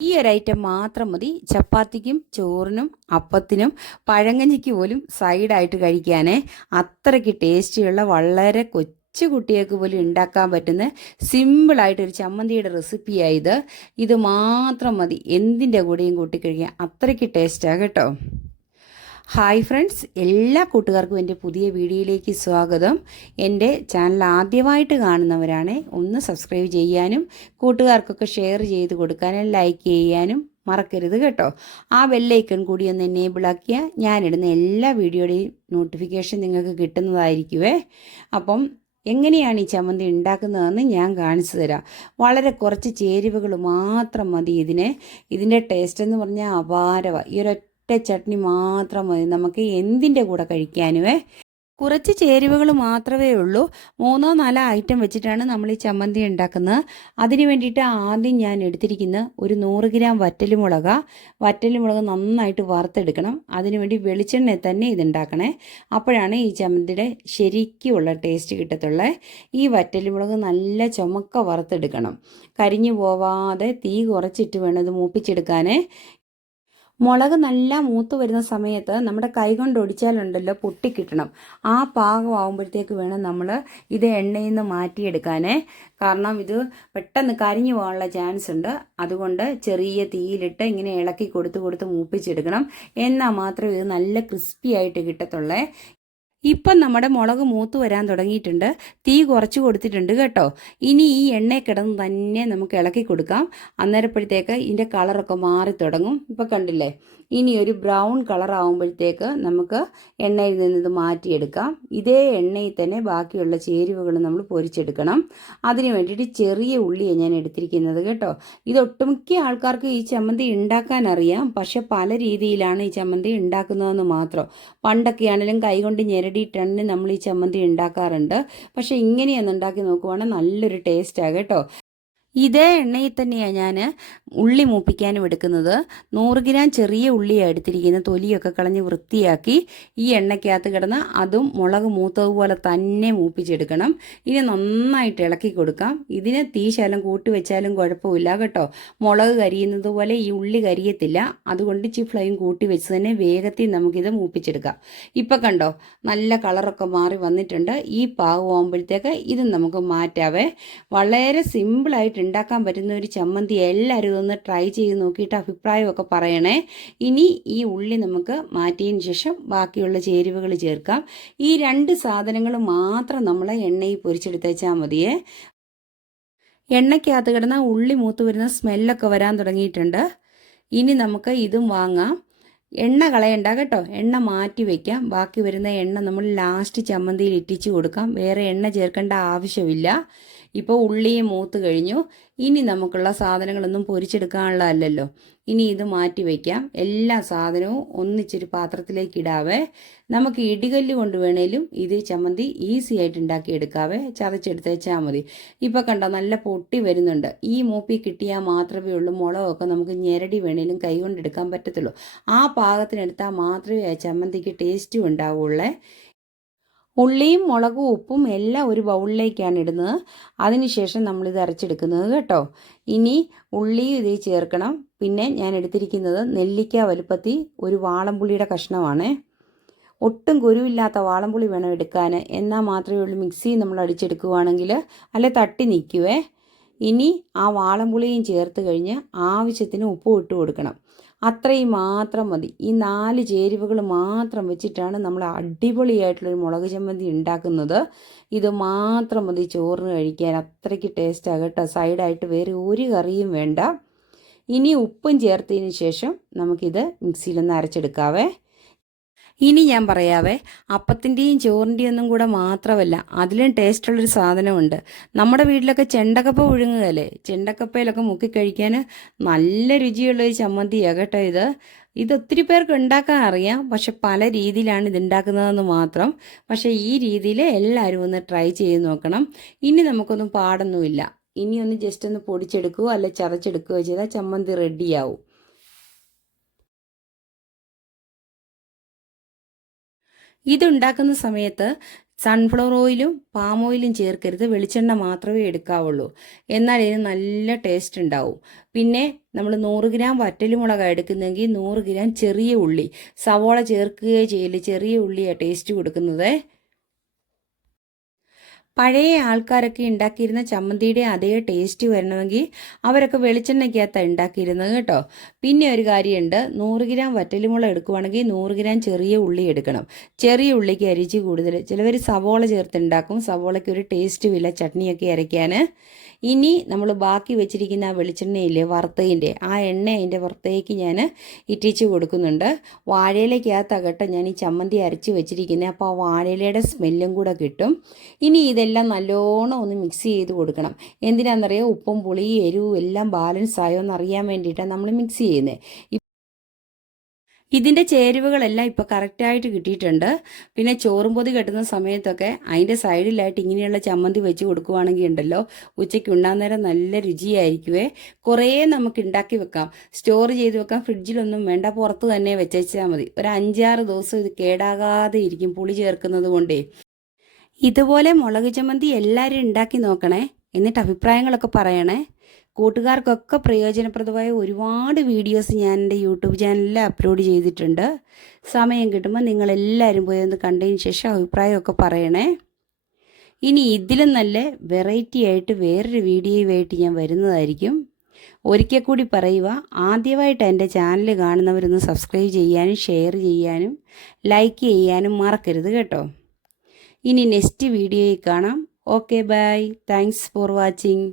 ഈ ഒരു ഐറ്റം മാത്രം മതി. ചപ്പാത്തിക്കും ചോറിനും അപ്പത്തിനും പഴങ്കഞ്ഞിക്ക് പോലും സൈഡായിട്ട് കഴിക്കാനേ അത്രയ്ക്ക് ടേസ്റ്റിയുള്ള വളരെ കൊച്ചു കുട്ടികൾക്ക് പോലും ഉണ്ടാക്കാൻ പറ്റുന്ന സിമ്പിളായിട്ടൊരു ചമ്മന്തിയുടെ റെസിപ്പിയായത് ഇത്. മാത്രം മതി. എന്തിന്റെ കൂടെയും കൂട്ടി അത്രയ്ക്ക് ടേസ്റ്റാണ് കേട്ടോ. ഹായ് ഫ്രണ്ട്സ് എല്ലാ കൂട്ടുകാർക്കും എന്റെ പുതിയ വീഡിയോയിലേക്ക് സ്വാഗതം. എന്റെ ചാനൽ ആദ്യമായിട്ട് കാണുന്നവരാണ് ഒന്ന് സബ്സ്ക്രൈബ് ചെയ്യാനും കൂട്ടുകാർക്കൊക്കെ ഷെയർ ചെയ്ത് കൊടുക്കാനും ലൈക്ക് ചെയ്യാനും മറക്കരുത് കേട്ടോ. ആ ബെല്ലൈക്കൺ കൂടി ഒന്ന് എനേബിൾ ആക്കിയാൽ ഞാനിടുന്ന എല്ലാ വീഡിയോയുടെയും നോട്ടിഫിക്കേഷൻ നിങ്ങൾക്ക് കിട്ടുന്നതായിരിക്കുമേ അപ്പം എങ്ങനെയാണ് ഈ ചമ്മന്തി ഉണ്ടാക്കുന്നതെന്ന് ഞാൻ കാണിച്ചു തരാം. വളരെ കുറച്ച് ചേരുവകൾ മാത്രം മതി ഇതിന്. ഇതിന്റെ ടേസ്റ്റ് എന്ന് പറഞ്ഞാൽ അപാരവ. ഈ ഒരൊറ്റ ചട്നി മാത്രം മതി. നമുക്ക് എന്തിന്റെ കൂടെ കഴിക്കാനുവേ? കുറച്ച് ചേരുവകൾ മാത്രമേ ഉള്ളൂ. മൂന്നോ നാലോ ഐറ്റം വെച്ചിട്ടാണ് നമ്മൾ ഈ ചമ്മന്തി ഉണ്ടാക്കുന്നത്. അതിന് വേണ്ടിയിട്ട് ആദ്യം ഞാൻ എടുത്തിരിക്കുന്ന ഒരു നൂറ് ഗ്രാം വറ്റലുമുളക വറ്റലുമുളക് നന്നായിട്ട് വറുത്തെടുക്കണം. അതിന് വേണ്ടി വെളിച്ചെണ്ണ തന്നെ ഇത് ഉണ്ടാക്കണേ അപ്പോഴാണ് ഈ ചമ്മന്തിയുടെ ശരിക്കുള്ള ടേസ്റ്റ് കിട്ടത്തുള്ളത് ഈ വറ്റലുമുളക് നല്ല ചുമക്ക വറുത്തെടുക്കണം. കരിഞ്ഞു പോവാതെ തീ കുറച്ചിട്ട് വേണം ഇത് മൂപ്പിച്ചെടുക്കാനേ. മുളക് നല്ല മൂത്ത് വരുന്ന സമയത്ത് നമ്മുടെ കൈ കൊണ്ട് ഒടിച്ചാലുണ്ടല്ലോ പൊട്ടിക്കിട്ടണം ആ പാകമാകുമ്പോഴത്തേക്ക് വേണം നമ്മൾ ഇത് എണ്ണയിൽ നിന്ന് മാറ്റിയെടുക്കാനേ. കാരണം ഇത് പെട്ടെന്ന് കരിഞ്ഞു പോകാനുള്ള ചാൻസ് ഉണ്ട്. അതുകൊണ്ട് ചെറിയ തീയിലിട്ട് ഇങ്ങനെ ഇളക്കി കൊടുത്ത് കൊടുത്ത് മൂപ്പിച്ചെടുക്കണം. എന്നാൽ മാത്രമേ ഇത് നല്ല ക്രിസ്പി ആയിട്ട് കിട്ടത്തുള്ളേ. ഇപ്പം നമ്മുടെ മുളക് മൂത്ത് വരാൻ തുടങ്ങിയിട്ടുണ്ട്. തീ കുറച്ച് കൊടുത്തിട്ടുണ്ട് കേട്ടോ. ഇനി ഈ എണ്ണയിൽ കിടന്ന് തന്നെ നമുക്ക് ഇളക്കി കൊടുക്കാം. അന്നേരപ്പോഴത്തേക്ക് ഇതിന്റെ കളറൊക്കെ മാറി തുടങ്ങും. ഇപ്പം കണ്ടില്ലേ? ഇനി ഒരു ബ്രൗൺ കളർ ആകുമ്പോഴത്തേക്ക് നമുക്ക് എണ്ണയിൽ നിന്ന് ഇത് മാറ്റിയെടുക്കാം. ഇതേ എണ്ണയിൽ തന്നെ ബാക്കിയുള്ള ചേരുവകൾ നമ്മൾ പൊരിച്ചെടുക്കണം. അതിന് വേണ്ടിയിട്ട് ചെറിയ ഉള്ളിയാണ് ഞാൻ എടുത്തിരിക്കുന്നത് കേട്ടോ. ഇത് ഒട്ടുമിക്ക ആൾക്കാർക്ക് ഈ ചമ്മന്തി ഉണ്ടാക്കാൻ അറിയാം. പക്ഷെ പല രീതിയിലാണ് ഈ ചമ്മന്തി ഉണ്ടാക്കുന്നതെന്ന് മാത്രം. പണ്ടൊക്കെയാണെങ്കിലും കൈകൊണ്ട് ഞെരടിയിട്ടാണ് നമ്മൾ ഈ ചമ്മന്തി ഉണ്ടാക്കാറുണ്ട്. പക്ഷെ ഇങ്ങനെയൊന്ന് ഉണ്ടാക്കി നോക്കുവാണെങ്കിൽ നല്ലൊരു ടേസ്റ്റാണ് കേട്ടോ. ഇതേ എണ്ണയിൽ തന്നെയാണ് ഞാൻ ഉള്ളി മൂപ്പിക്കാനും എടുക്കുന്നത്. നൂറ് ഗ്രാം ചെറിയ ഉള്ളിയാണ് എടുത്തിരിക്കുന്നത്. തൊലിയൊക്കെ കളഞ്ഞ് വൃത്തിയാക്കി ഈ എണ്ണയ്ക്കകത്ത് കിടന്ന് അതും മുളക് മൂത്തതുപോലെ തന്നെ മൂപ്പിച്ചെടുക്കണം. ഇനി നന്നായിട്ട് ഇളക്കി കൊടുക്കാം. ഇതിനെ തീശാലും ശലം കൂട്ടി വെച്ചാലും കുഴപ്പമില്ല കേട്ടോ. മുളക് കരിയുന്നത് പോലെ ഈ ഉള്ളി കരിയത്തില്ല. അതുകൊണ്ട് ഇച്ചി ഫ്ലെയിം കൂട്ടി വെച്ച് തന്നെ വേഗത്തിൽ നമുക്കിത് മൂപ്പിച്ചെടുക്കാം. ഇപ്പം കണ്ടോ നല്ല കളറൊക്കെ മാറി വന്നിട്ടുണ്ട്. ഈ പാകമാകുമ്പോഴത്തേക്ക് ഇത് നമുക്ക് മാറ്റാവേ. വളരെ സിമ്പിളായിട്ട് ഉണ്ടാക്കാൻ പറ്റുന്ന ഒരു ചമ്മന്തി എല്ലാവരും ഇതൊന്ന് ട്രൈ ചെയ്ത് നോക്കിയിട്ട് അഭിപ്രായമൊക്കെ പറയണേ. ഇനി ഈ ഉള്ളി നമുക്ക് മാറ്റിയതിന് ശേഷം ബാക്കിയുള്ള ചേരുവകൾ ചേർക്കാം. ഈ രണ്ട് സാധനങ്ങൾ മാത്രം നമ്മൾ എണ്ണയിൽ പൊരിച്ചെടുത്തേച്ചാൽ മതിയേ. എണ്ണയ്ക്കകത്ത് കിടന്ന ഉള്ളി മൂത്ത് വരുന്ന സ്മെല്ലൊക്കെ വരാൻ തുടങ്ങിയിട്ടുണ്ട്. ഇനി നമുക്ക് ഇതും വാങ്ങാം. എണ്ണ കളയണ്ട കേട്ടോ. എണ്ണ മാറ്റി വയ്ക്കാം ബാക്കി വരുന്ന എണ്ണ നമ്മൾ ലാസ്റ്റ് ചമ്മന്തിയിൽ ഇട്ടിച്ച് കൊടുക്കാം. വേറെ എണ്ണ ചേർക്കേണ്ട ആവശ്യമില്ല. ഇപ്പോൾ ഉള്ളിയും മൂത്ത് കഴിഞ്ഞു. ഇനി നമുക്കുള്ള സാധനങ്ങളൊന്നും പൊരിച്ചെടുക്കാനുള്ളതല്ലല്ലോ ഇനി ഇത് മാറ്റി വയ്ക്കാം എല്ലാ സാധനവും ഒന്നിച്ചൊരു പാത്രത്തിലേക്ക് ഇടാവേ. നമുക്ക് ഇടികല്ല് കൊണ്ട് വേണേലും ഇത് ചമ്മന്തി ഈസി ആയിട്ട് ഉണ്ടാക്കി എടുക്കാവേ. ചതച്ചെടുത്ത് ചതച്ചെടുത്തേച്ചാൽ മതി. ഇപ്പം കണ്ടോ നല്ല പൊട്ടി വരുന്നുണ്ട്. ഈ മൂപ്പി കിട്ടിയാൽ മാത്രമേ ഉള്ളൂ. മുളകൊക്കെ നമുക്ക് ഞെരടി വേണേലും കൈകൊണ്ടെടുക്കാൻ പറ്റത്തുള്ളൂ. ആ പാകത്തിനെടുത്താൽ മാത്രമേ ആ ചമ്മന്തിക്ക് ടേസ്റ്റും ഉണ്ടാവുള്ളേ. ഉള്ളിയും മുളകും ഉപ്പും എല്ലാം ഒരു ബൗളിലേക്കാണ് ഇടുന്നത്. അതിനുശേഷം നമ്മളിത് അരച്ചെടുക്കുന്നത് കേട്ടോ. ഇനി ഉള്ളിയും ഇതിൽ ചേർക്കണം. പിന്നെ ഞാൻ എടുത്തിരിക്കുന്നത് നെല്ലിക്ക വലുപ്പത്തിൽ ഒരു വാളംപുളിയുടെ കഷ്ണമാണ്. ഒട്ടും കുരുവില്ലാത്ത വാളംപുളി വേണം എടുക്കാൻ. എന്നാൽ മാത്രമേ ഉള്ളൂ മിക്സി നമ്മൾ അടിച്ചെടുക്കുവാണെങ്കിൽ അല്ലെ തട്ടി നിൽക്കുവേ. ഇനി ആ വാളംപുളിയും ചേർത്ത് കഴിഞ്ഞ് ആവശ്യത്തിന് ഉപ്പ് ഇട്ട് കൊടുക്കണം. അത്രയും മാത്രം മതി. ഈ നാല് ചേരുവകൾ മാത്രം വെച്ചിട്ടാണ് നമ്മൾ അടിപൊളിയായിട്ടുള്ളൊരു മുളക് ചമ്മന്തി ഉണ്ടാക്കുന്നത്. ഇത് മാത്രം മതി ചോറിന് കഴിക്കാൻ. അത്രയ്ക്ക് ടേസ്റ്റ് ആകട്ടെ സൈഡായിട്ട് വേറെ ഒരു കറിയും വേണ്ട. ഇനി ഉപ്പും ചേർത്തതിന് ശേഷം നമുക്കിത് മിക്സിയിലൊന്ന് അരച്ചെടുക്കാവേ. ഇനി ഞാൻ പറയാവേ അപ്പത്തിന്റെയും ചോറിന്റെയും ഒന്നും കൂടെ മാത്രമല്ല അതിലും ടേസ്റ്റുള്ളൊരു സാധനമുണ്ട്. നമ്മുടെ വീട്ടിലൊക്കെ ചെണ്ടക്കപ്പ ഒഴുങ്ങുകയല്ലേ ചെണ്ടക്കപ്പയിലൊക്കെ മുക്കി കഴിക്കാൻ നല്ല രുചിയുള്ളൊരു ചമ്മന്തിയാണ് കേട്ടോ ഇത്. ഇത് ഒത്തിരി പേർക്ക് ഉണ്ടാക്കാൻ അറിയാം പക്ഷെ പല രീതിയിലാണ് ഇത് ഉണ്ടാക്കുന്നതെന്ന് മാത്രം. പക്ഷേ ഈ രീതിയിൽ എല്ലാവരും ഒന്ന് ട്രൈ ചെയ്ത് നോക്കണം. ഇനി നമുക്കൊന്നും പാടൊന്നുമില്ല. ഇനി ഒന്ന് ജസ്റ്റ് ഒന്ന് പൊടിച്ചെടുക്കുകയോ അല്ലെ ചതച്ചെടുക്കുകയോ ചെയ്താൽ ചമ്മന്തി റെഡിയാവും. ഇതുണ്ടാക്കുന്ന സമയത്ത് സൺഫ്ലവർ ഓയിലും പാം ഓയിലും ചേർക്കരുത്. വെളിച്ചെണ്ണ മാത്രമേ എടുക്കാവുള്ളൂ. എന്നാൽ ഇതിന് നല്ല ടേസ്റ്റ് ഉണ്ടാവും. പിന്നെ നമ്മൾ നൂറ് ഗ്രാം വറ്റലുമുളക് എടുക്കുന്നെങ്കിൽ നൂറ് ഗ്രാം ചെറിയ ഉള്ളി. സവോള ചേർക്കുകയോ ചെയ്യില്ല ചെറിയ ഉള്ളിയാണ് ടേസ്റ്റ് കൊടുക്കുന്നത്. പഴയ ആൾക്കാരൊക്കെ ഉണ്ടാക്കിയിരുന്ന ചമ്മന്തിയുടെ അതേ ടേസ്റ്റ് വരണമെങ്കിൽ അവരൊക്കെ വെളിച്ചെണ്ണയ്ക്കകത്താണ് ഉണ്ടാക്കിയിരുന്നത് കേട്ടോ. പിന്നെ ഒരു കാര്യമുണ്ട് നൂറ് ഗ്രാം വറ്റലുമുള്ള എടുക്കുവാണെങ്കിൽ നൂറ് ഗ്രാം ചെറിയ ഉള്ളി എടുക്കണം. ചെറിയ ഉള്ളിക്ക് അരിച്ച് കൂടുതൽ ചിലവർ സവോള ചേർത്തുണ്ടാക്കും. സവോളയ്ക്ക് ഒരു ടേസ്റ്റ് വില ചട്നിയൊക്കെ അരയ്ക്കാൻ. ഇനി നമ്മൾ ബാക്കി വെച്ചിരിക്കുന്ന ആ വെളിച്ചെണ്ണയില്ലേ വറുത്തതിന്റെ ആ എണ്ണ അതിന്റെ പുറത്തേക്ക് ഞാൻ ഇറ്റിച്ച് കൊടുക്കുന്നുണ്ട്. വാഴയിലേക്കകത്തകട്ടെ ഞാൻ ഈ ചമ്മന്തി അരച്ച് വെച്ചിരിക്കുന്നത്. അപ്പോൾ ആ വാഴയിലയുടെ സ്മെല്ലും കൂടെ കിട്ടും. ഇനി ഇതെല്ലാം നല്ലോണം ഒന്ന് മിക്സ് ചെയ്ത് കൊടുക്കണം. എന്തിനാണെന്നറിയാം ഉപ്പും പുളിയും എരിവും എല്ലാം ബാലൻസ് ആയോ എന്ന് അറിയാൻ വേണ്ടിയിട്ടാണ് നമ്മൾ മിക്സ് ചെയ്യുന്നത് ഇതിന്റെ ചേരുവകളെല്ലാം ഇപ്പോൾ കറക്റ്റായിട്ട് കിട്ടിയിട്ടുണ്ട്. പിന്നെ ചോറും പൊതി കെട്ടുന്ന സമയത്തൊക്കെ അതിന്റെ സൈഡിലായിട്ട് ഇങ്ങനെയുള്ള ചമ്മന്തി വെച്ച് കൊടുക്കുവാണെങ്കിൽ ഉണ്ടല്ലോ ഉച്ചയ്ക്ക് ഉണ്ണാൻ നേരം നല്ല രുചിയായിരിക്കുവേ. കുറേ നമുക്ക് ഉണ്ടാക്കി വെക്കാം. സ്റ്റോർ ചെയ്ത് വെക്കാം. ഫ്രിഡ്ജിലൊന്നും വേണ്ട. പുറത്ത് തന്നെ വെച്ചാൽ മതി. ഒരു അഞ്ചാറ് ദിവസം ഇത് കേടാകാതെ ഇരിക്കും. പുളി ചേർക്കുന്നത് കൊണ്ടേ. ഇതുപോലെ മുളക് ചമ്മന്തി എല്ലാവരും ഉണ്ടാക്കി നോക്കണേ എന്നിട്ട് അഭിപ്രായങ്ങളൊക്കെ പറയണേ. കൂട്ടുകാർക്കൊക്കെ പ്രയോജനപ്രദമായ ഒരുപാട് വീഡിയോസ് ഞാൻ എന്റെ യൂട്യൂബ് ചാനലിൽ അപ്ലോഡ് ചെയ്തിട്ടുണ്ട്. സമയം കിട്ടുമ്പോൾ നിങ്ങളെല്ലാവരും പോയി ഒന്ന് കണ്ടതിന് ശേഷം അഭിപ്രായമൊക്കെ പറയണേ. ഇനി ഇതിലും നല്ല വെറൈറ്റി ആയിട്ട് വേറൊരു വീഡിയോയുമായിട്ട് ഞാൻ വരുന്നതായിരിക്കും. ഒരിക്കൽ കൂടി പറയുക ആദ്യമായിട്ട് എന്റെ ചാനൽ കാണുന്നവരൊന്ന് സബ്സ്ക്രൈബ് ചെയ്യാനും ഷെയർ ചെയ്യാനും ലൈക്ക് ചെയ്യാനും മറക്കരുത് കേട്ടോ. ഇനി നെക്സ്റ്റ് വീഡിയോയിൽ കാണാം. Okay bye thanks for watching